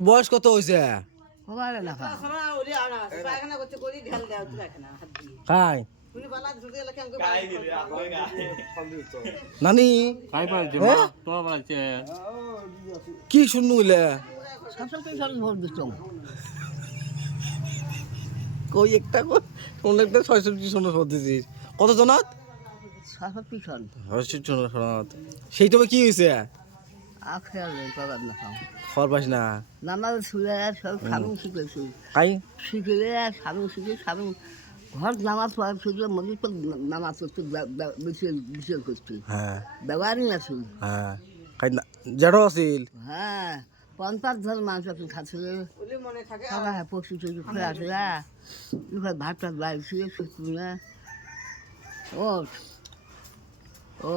বয়স কত হয়েছে? খাই নানি কি শুনু বলে কই একটা কোন একটা ৬৬ জন দিছিস কত জনাত? ৬৬ জন। সেই তবে কি হয়েছে? খবর পাস না নামাজ শুলে সব স্বামী শিখেছি খাই শিখলে স্বামী শিখে স্বামী ঘর নামাজ পড়া শিখলে মনে তো নামাজ করতে বিচার করছি হ্যাঁ ব্যবহারই আছি হ্যাঁ খাই না জেঠো আছিল হ্যাঁ ৫০ মানুষ আছে খাচ্ছিল সবাই পশু টশু খেয়ে আসলে ভাত টাত বাইরে শুক্তি না ও ও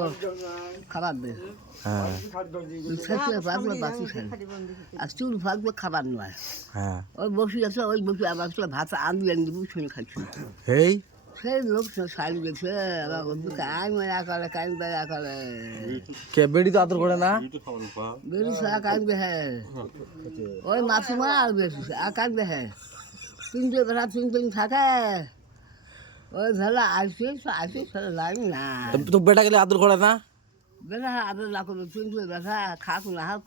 খাবার দে হ্যাঁ ভাগলো বাসি খাই আর চুল ভাগলো খাবার নয় হ্যাঁ ওই বসে আছে ওই বসে আবার ভাত আলু এনে দিব শুনে খাচ্ছি হেই সেই লোক শাড়ি গেছে কাই মেরা করে কাই বেড়া করে কে বেড়ি তো আদর করে না বেরু সারা কাঁদবে হ্যাঁ ওই মাসুমা আর বেশি আর কাঁদবে হ্যাঁ তিনটে বেলা তিন থাকে ওই ভেলা আসিস লাগে না তো বেটা গেলে আদর করে না বেলা আদর না করবে তিনটে বেলা খাক না হোক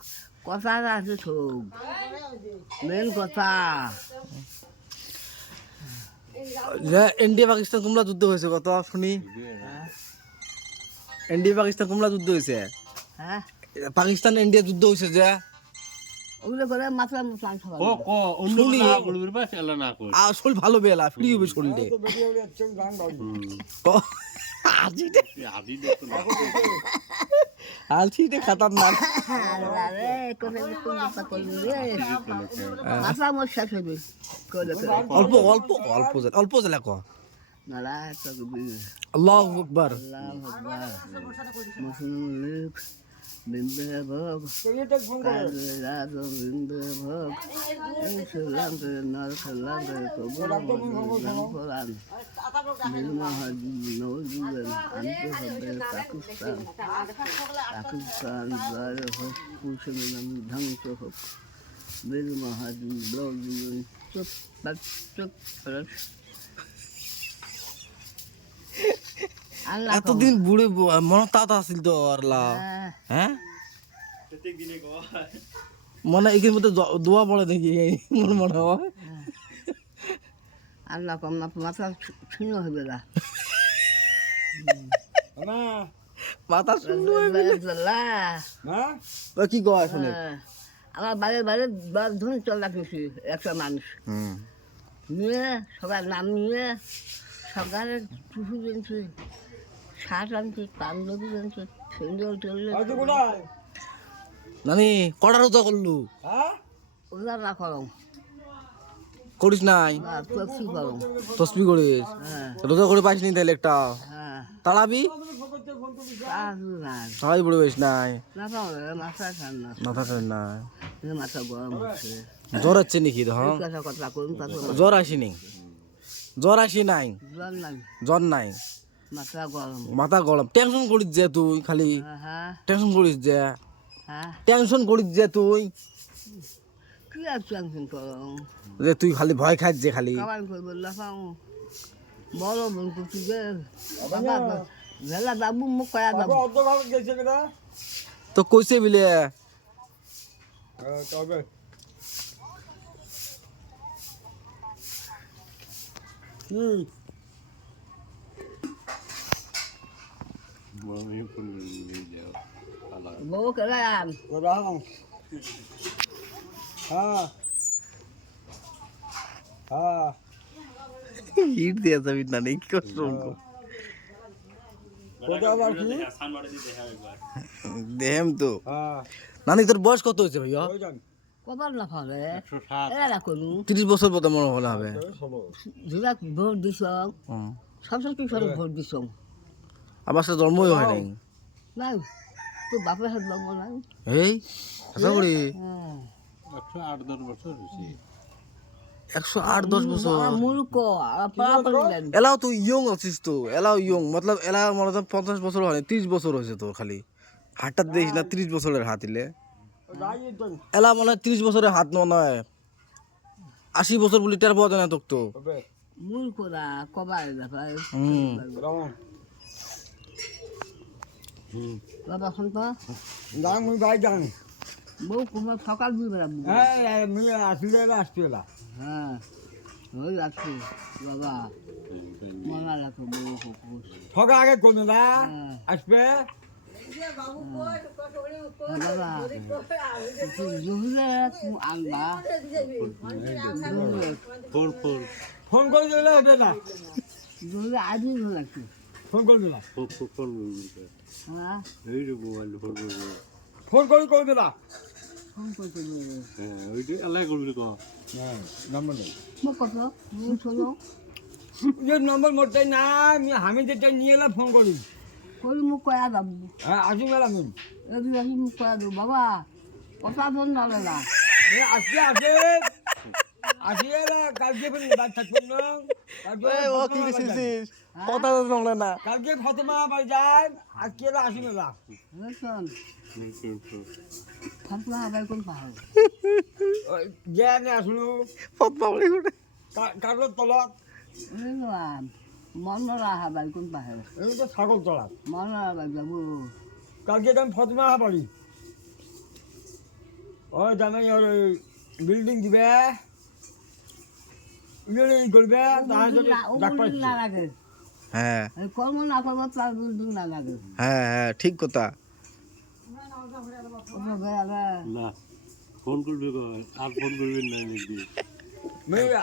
কথা আছে সব মেন কথা যে ইন্ডিয়া পাকিস্তান কুমড়া যুদ্ধ হয়েছে কত শুনি ইন্ডিয়া পাকিস্তান কুমড়া যুদ্ধ হয়েছে হ্যাঁ পাকিস্তান ইন্ডিয়া যুদ্ধ হয়েছে যে ওগুলো করে মাথা প্লান সবাই শুনি আর শরীর ভালো বেলা ফ্রি হবে শরীরে আলছিটে খাতারনাক মাথা মোর শেষ হবে অল্প অল্প অল্প অল্প জেলা ক আল্লাহু আকবার পাকিস্তান ধ্বংস হোক বীর মহাজন চুপ চুপ এতদিন বুড়ে মনে তাতা আছিল তো আল্লাহ হ্যাঁ মনে এখানে মধ্যে দোয়া পড়ে দেখি মনে মনে হয় আল্লাহ কম না মাথা শূন্য হবে না মাথা শূন্য হবে কি কয় শুনে আমার বাইরে ধরুন চল রাখছি ১০০ মানুষ নিয়ে সবার নাম নিয়ে সকালে টুসু কিনছে শার্ট আনছে পাঞ্জাবি আনছে সেন্ডেল টেন্ডেল নানি কটা রোজা করলু ওরা না করো করিস নাই তসি করো তসবি করিস হ্যাঁ রোজা করে পাইস নি তাহলে একটা হ্যাঁ তাড়াবি তাড়াবি পড়ে পাইস নাই না পাও মাথা ঠান্ডা মাথা ঠান্ডা মাথা গরম হচ্ছে জ্বর হচ্ছে নাকি ধর কথা করুন জ্বর আসেনি জ্বর আসি নাই জল নাই জ্বর নাই মাথা গরম মাথা গরম টেনশন করিস যে তুই খালি হ্যাঁ টেনশন করিস যে হ্যাঁ টেনশন করিস যে তুই কি আর টেনশন করো যে তুই খালি ভয় খাস যে খালি কামান করবো লাফাও বড় বোন করছি যে বাবা ভেলা বাবু মুখ কয়া যাবো তো কইছে বিলে bố cái làm rồi đó không hit দিয়ে যাবি না নেই কি করছ দেহেম তো নানি তোর বয়স কত হয়েছে ভাইয়া কবার না ফলে এরা করু 30 বছর পর মনে হলে হবে যেটা ভোট দিছ সবসময় তুই সব ভোট দিছ আমার সাথে জন্মই হয় নাই নাই তোর বাপের হাত জন্ম নাই এই আশা করি 108-10 বছর হয়েছে 108-10 বছর মূর্খ এলাও তুই ইয়ং আছিস তো এলাও ইয়ং মতলব এলা মনে হয় 50 বছর হয় 30 বছর হয়েছে তোর খালি হাতটা দেখিস না 30 বছরের হাতিলে এলা মনে হয় 30 বছরের হাত মনে হয় 80 বছর বলি টের পাওয়া যায় না তোক তো মূল করা কবার ব্যাপার বাবা এখন তো বউ কুমার সকাল দিয়ে বেড়াবো হ্যাঁ ওই আছে বাবা মনে রাখো বউ ফগা আগে কোন না আসবে বাবা জহুরে আনবা ফোন ফোন ফোন করে দিলে হবে না জহুরে আজই লাগছে ফোন করে দিলা ফোন ফোন হ্যাঁ এই রে মোবাইল ফোন করবো ফোন করে দিলা ফোন করতে বলে হ্যাঁ ওইটা আল্লাহ করবি কো হ্যাঁ নম্বর নেই মো কত শোনো যে নম্বর মোটে না আমি যেটা নিয়ে এলাম ফোন করি কই মুখ কয়া দাম হ্যাঁ আসি গেলাম এদিন আসি মুখ কয়া দেবো বাবা কথা ফোন নালে না আসবে আসি কালকে বাদ থাকবেন না এই ও কি কইছিস কথা তো নলে না কালকে ফতেমা বাড়ি যায় আজকে আসি মেলা শোন ফাতলা আবার কোন পাহাড় জ্ঞানে আসলো ফতমা বলি গুটে কাগজ তলত মনরা হাবার কোন পাহাড় এই তো ছাগল তলাত মনরা হাবার যাবো কালকে আমি ফতেমা বাড়ি ওই জামাই ওর বিল্ডিং দিবে ই করবে তার জন্য ডাক পাইছে না লাগে হ্যাঁ কর্ম না করবো তার বিল্ডিং না লাগে হ্যাঁ হ্যাঁ ঠিক কথা না ফোন করবি কো আর ফোন করবেন না নাকি মেয়া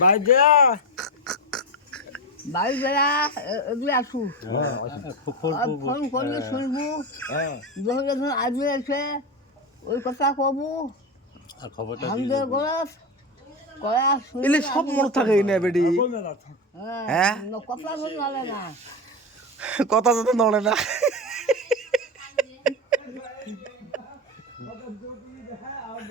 বাইরে বাড়ি বেড়া এগুলো আসু ফোন ফোন করলে শুনবো হ্যাঁ যখন যখন আসবে এসে ওই কথা কবো আর খবরটা হামদে গলাস কয়া এলে সব মনে থাকে না বেডি হ্যাঁ? কথা বল নালে না কথা তো নলে না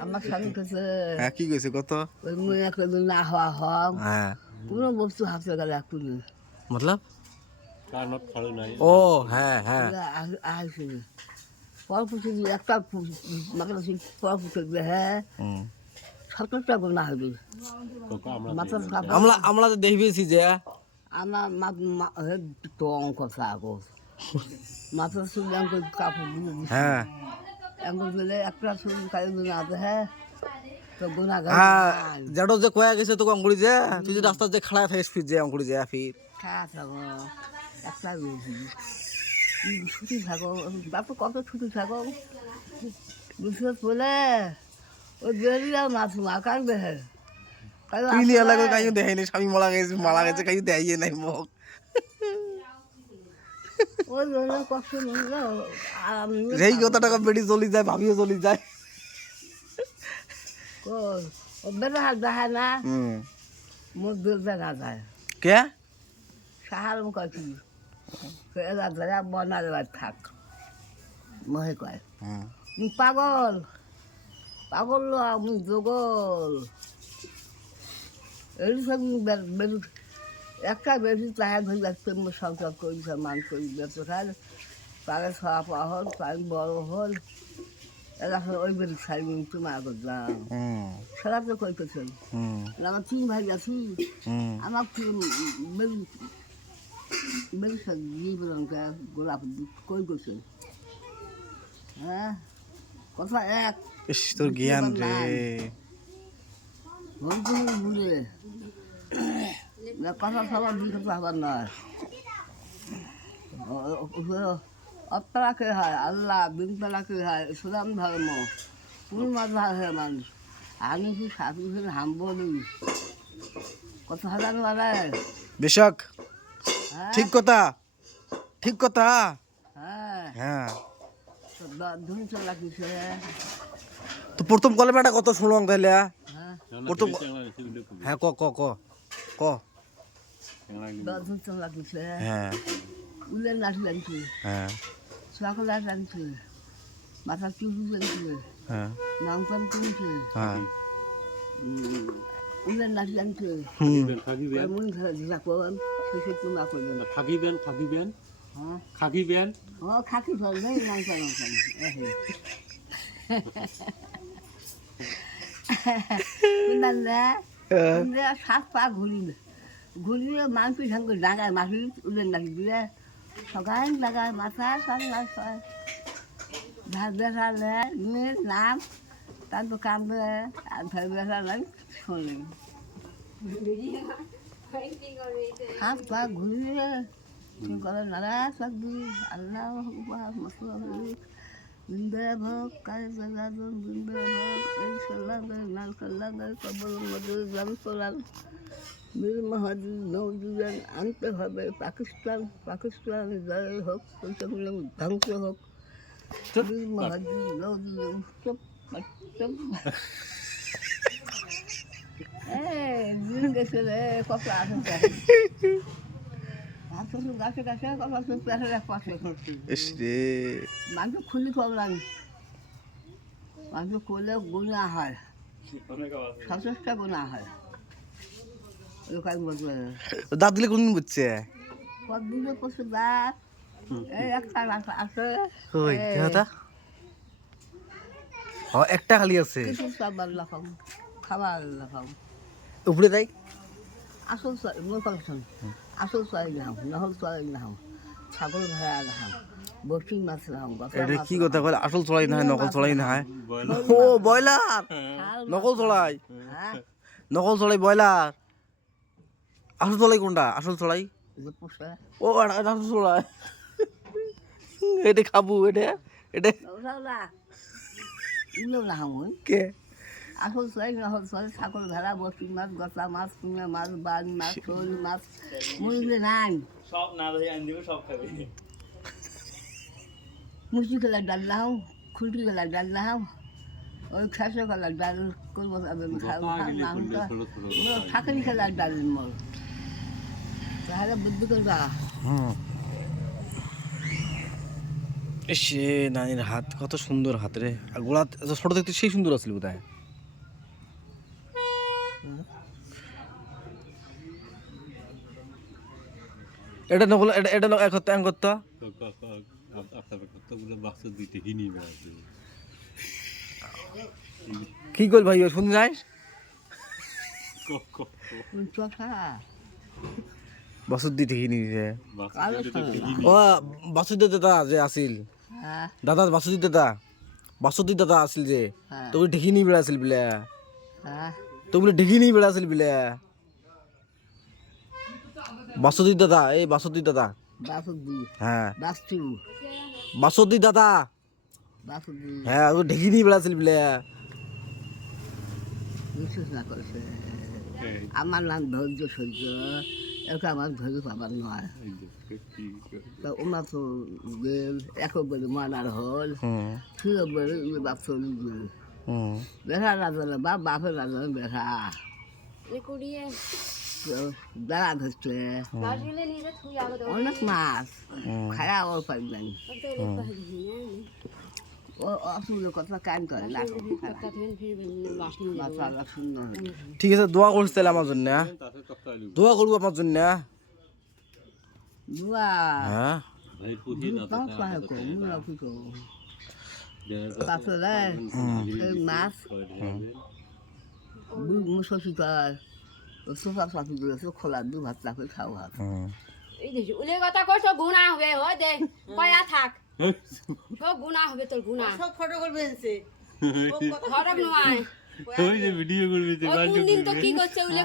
আমার স্বামী কাছে হ্যাঁ কি কইছে কত ওই মেয়ে একটা না হওয়া হওয়া হ্যাঁ কোনো বস্তু হাতে গেলে একটু নেই मतलब কানত খাড়ে নাই ও হ্যাঁ হ্যাঁ আসে পর পুষে দিয়ে একটা মাথা পর পুষে দিয়ে হ্যাঁ হুম। সতর্কটা না হবে কোকো আমরা মাথা আমরা তো দেখবেছি যে আমার টং কথা আগো মাথা শুনলে আমাকে কাপড় দিয়ে দিচ্ছে হ্যাঁ এখন বলে একটা শুন কাজ না আছে হ্যাঁ তো গুণা হ্যাঁ যেটো যে কয়া গেছে তোকে অঙ্কুরি যে তুই যে রাস্তা যে খাড়া থাকিস ফির যে অঙ্কুরি যে ফির খাওয়া থাকো একটা ছুটি থাকো বাপু কত ছুটি থাকো বিশেষ বলে ওই বেরিয়ে মাছ মাকান দেহে তুই নিয়ে লাগে কাইও দেখাইনি স্বামী মারা গেছে কাইও দেখাইয়ে নাই মোক ওই জন্য কষ্ট নিল যেই কথাটা বেড়ি চলি যায় ভাবিও চলি যায় ও বেটা হাত দেখা না হুম মোট দূর দেখা যায় কে সাহার মুখ কি এরা ধরা বনার এবার থাক মহে কয় হুম তুমি পাগল পাগল লো আমি জগল এই সব বেরু একটা বেশি চায় ধরে যাচ্ছে সংসার করি সব মানুষ করি ব্যবসার তাকে খাওয়া পাওয়া হল তাই বড় হল এরা ওই বেরু সারি মিনিট মা করলাম হুম সেটা তো কইতেছেন হুম আমার 3 ভাই আছি হুম আমার বেরু বেরু সব জীবনকে গোলাপ কই করছেন হ্যাঁ কথা এক ইস তোর জ্ঞান রে বলতে বুঝে কথা সবার দিকে পাবার নয় অত্তরাকে হয় আল্লাহ বিনতলাকে হয় ইসলাম ধর্ম কোন মাঝার হয় মানুষ আমি কি সাধু হিসেবে হামবো নেই কত হাজার মানে বেশক হ্যাঁ ঠিক কথা ঠিক কথা হ্যাঁ হ্যাঁ ধুন চলা কিসে তো প্রথম কলেমাটা কত শুনলাম তাইলে হ্যাঁ প্রথম হ্যাঁ ক ক ক ক ধুন চলা কিসে হ্যাঁ উলের লাঠি আনছে হ্যাঁ সকল লাঠি আনছে মাথা চুপি আনছে হ্যাঁ নামপান কিনছে হ্যাঁ উলের লাঠি আনছে হুম থাকিবেন এমন ঘরে দিলা করবেন শেষে তোমরা করবেন থাকিবেন হ্যাঁ থাকিবেন ও খাকি ফল নেই নামপান নামপান সাত পা ঘুরিয়ে মানুষের সঙ্গে ডাঙায় মাটি উড়ে নাকি দিয়ে সকাল লাগায় মাথায় সকাল হয় ভাত বেসা নেয় মেয়ের নাম তারপর কাঁদবে আর ভাত বেসা নাম শোনেন হাত পা ঘুরিয়ে কি করে নারা সব দিই আল্লাহ মশলা জিন্দে ভোগ কাজ জিন্দে ভোগ এই সাল্লাদে নাল সাল্লাদে কবর মধ্যে জাল তোলাল বীর মহাদিন নৌদিন আনতে হবে পাকিস্তান জয় হোক পয়সাগুলো ধ্বংস হোক বীর মহাদিন নৌদিন চুপ চুপ দিন গেছে রে কত আসুন গাছে গাছে কত পেশার এক পাশে মানুষ খুলি করলাম মানুষ করলে গুণা হয় সচেষ্টা গুণা হয় লোকাল বদলে দাঁত দিলে কোনদিন বুঝছে কতদিনে করছে দাঁত এই একটা আছে কই দেখাতা ও একটা খালি আছে কিছু সব লাগাম খাবার লাগাম উপরে যাই আসল মোকাল আসল চয় নাও নহল চয় নাও ছাগল ভেড়া নাও বসি মাছ নাও এটা কি কথা কইলে আসল চড়াই না হয় নকল চড়াই না হয় ও ব্রয়লার নকল চড়াই নকল চড়াই ব্রয়লার আসল চড়াই কোনটা আসল চড়াই ও আসল চড়াই এটা খাবো এটা এটা কে আসল চয় নহল চয় ছাগল ভেড়া বসি মাছ গসা মাছ কুমিয়া মাছ বান মাছ শোল মাছ মুরগি নাই সব না ধরে আনি দিব সব খাবে মুসি খেলার ডাল নাও খুলটি খেলার ডাল নাও ওই খাসা খেলার ডাল করবো ঠাকুরি খেলার ডাল মোর তাহলে বুদ্ধি করবা সে নানির হাত কত সুন্দর হাত রে আর গোড়া ছোট দেখতে সেই সুন্দর আছিল বোধহয় এটা নকল এটা এক হত্যা এক হত্যা আপনার কতগুলো বাক্স দিতে হিনি বেড়াচ্ছে কি কর ভাই শুন যাস বাসুর দিতে কি নিছে ও বাসুদের দাদা যে আসিল দাদা বাসুদের দাদা বাসুদের দাদা আসিল যে তো ওই ঢেকি নিয়ে বেড়াছিল বিলে তো বলে ঢেকি নিয়ে বেড়াছিল বিলে বাসুদের দাদা এই বাসুদের দাদা হ্যাঁ বাসুদের দাদা হ্যাঁ ও ঢেকি নিয়ে বেড়াছিল বিলে আমার নাম ধৈর্য সহ্য এটা আমার ধৈর্য পাবার নয় তা ওনার তো গেল এক বলে মানার হল ফির বলে বাপ চলি গেল বেড়া রাজা বাপ বাপের রাজা বেড়া দাঁড়া ধরছে অনেক মাছ খায়া ওর পারি নাই ও অসুবিধা কথা কান করে না ঠিক আছে দোয়া করিস তাহলে আমার জন্য দোয়া করবো আমার জন্য হ্যাঁ মাছ মুসি কর সোফা সাফি করে খোলা দু ভাত লাফে খাও ভাত উলে কথা করছো গুণা হবে ও দে কয়া থাক সব গুণা হবে তোর গুণা সব ফটো করবেন সে ঘরক নয় ওই যে ভিডিও করবি কোন দিন তো কি করছে উলে